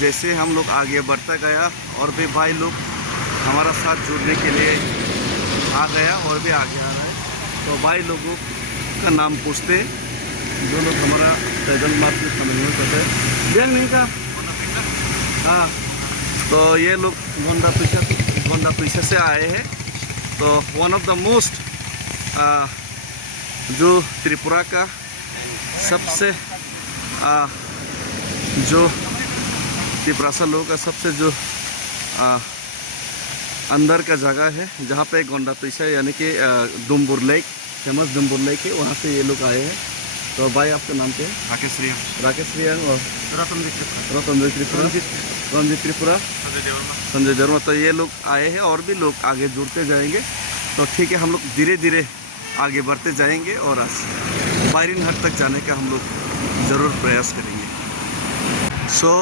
जैसे हम लोग आगे बढ़ता गया और भी भाई लोग हमारा साथ जुड़ने के लिए आ गया और भी आगे आ रहा है। तो भाई लोगों का नाम पूछते जो लोग हमारा पैदल मार्च में शामिल हो सकते हैं। बैंक नहीं का हाँ, तो ये लोग गोंडा पीछे से आए हैं। तो वन ऑफ द मोस्ट जो त्रिपुरा का सबसे जो त्रिपुरासा लोगों का सबसे जो अंदर का जगह है जहाँ पे गोंडा पीछा यानी कि डुम्बुर लेक, फेमस डुम्बुर लेक है, वहाँ से ये लोग आए हैं। तो भाई आपका नाम क्या है? राकेश रियांग और रंजीत त्रिपुरा, संजय देवर्मा। तो ये लोग आए हैं और भी लोग आगे जुड़ते जाएंगे। तो ठीक है, हम लोग धीरे धीरे आगे बढ़ते जाएंगे और आज बायरिन हट तक जाने का हम लोग ज़रूर प्रयास करेंगे। सो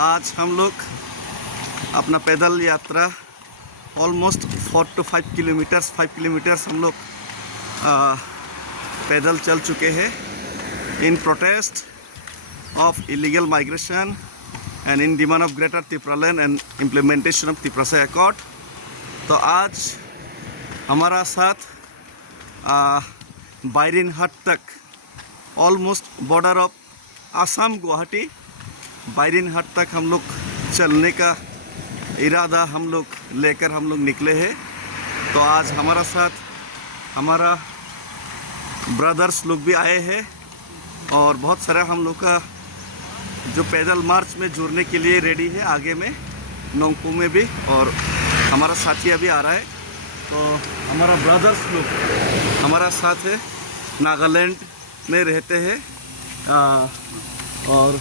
आज हम लोग अपना पैदल यात्रा ऑलमोस्ट 4 to 5 किलोमीटर्स हम लोग पैदल चल चुके हैं in protest of illegal migration and in demand of greater Tripuraland and implementation of Tripura accord. तो आज हमारा साथ बायरिन हट तक almost border of Assam Guwahati Byrnihat तक हम लोग चलने का इरादा हम लोग लेकर हम लोग निकले हैं। तो आज हमारा साथ हमारा ब्रदर्स लोग भी आए हैं और बहुत सारा हम लोग का जो पैदल मार्च में जुड़ने के लिए रेडी है आगे में नोंगपू में भी, और हमारा साथी अभी आ रहा है। तो हमारा ब्रदर्स लोग हमारा साथ है, नागालैंड में रहते हैं और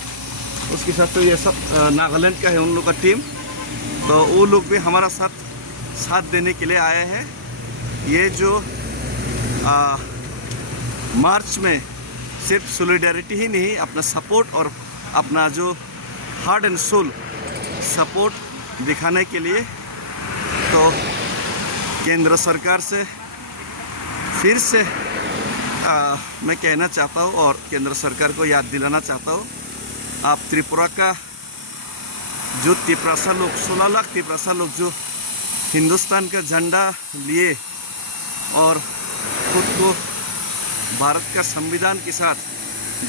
उसके साथ तो ये सब नागालैंड का है उन लोग का टीम। तो वो लोग भी हमारा साथ देने के लिए आए हैं। ये जो मार्च में सिर्फ सॉलिडारिटी ही नहीं, अपना सपोर्ट और अपना जो हार्ट एंड सोल सपोर्ट दिखाने के लिए तो केंद्र सरकार से फिर से मैं कहना चाहता हूँ और केंद्र सरकार को याद दिलाना चाहता हूँ, आप त्रिपुरा का जो त्रिपुरासा लोग 16 लाख त्रिपुरासा लोग जो हिंदुस्तान का झंडा लिए और खुद को भारत का संविधान के साथ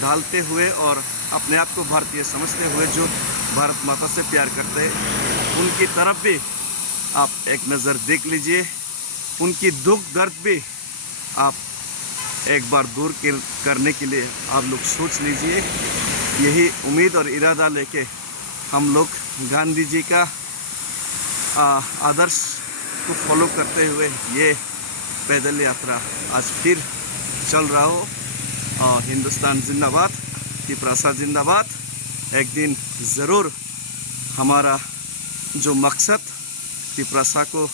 ढालते हुए और अपने आप को भारतीय समझते हुए जो भारत माता से प्यार करते हैं, उनकी तरफ भी आप एक नज़र देख लीजिए। उनकी दुख दर्द भी आप एक बार दूर करने के लिए आप लोग सोच लीजिए। यही उम्मीद और इरादा लेके हम लोग गांधी जी का आदर्श को फॉलो करते हुए ये पैदल यात्रा आज फिर चल रहा हो। हिंदुस्तान जिंदाबाद, त्रिपुरा जिंदाबाद। एक दिन ज़रूर हमारा जो मकसद त्रिपुरा को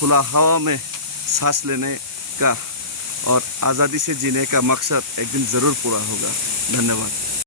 खुला हवा में सांस लेने का और आज़ादी से जीने का मकसद एक दिन ज़रूर पूरा होगा। धन्यवाद।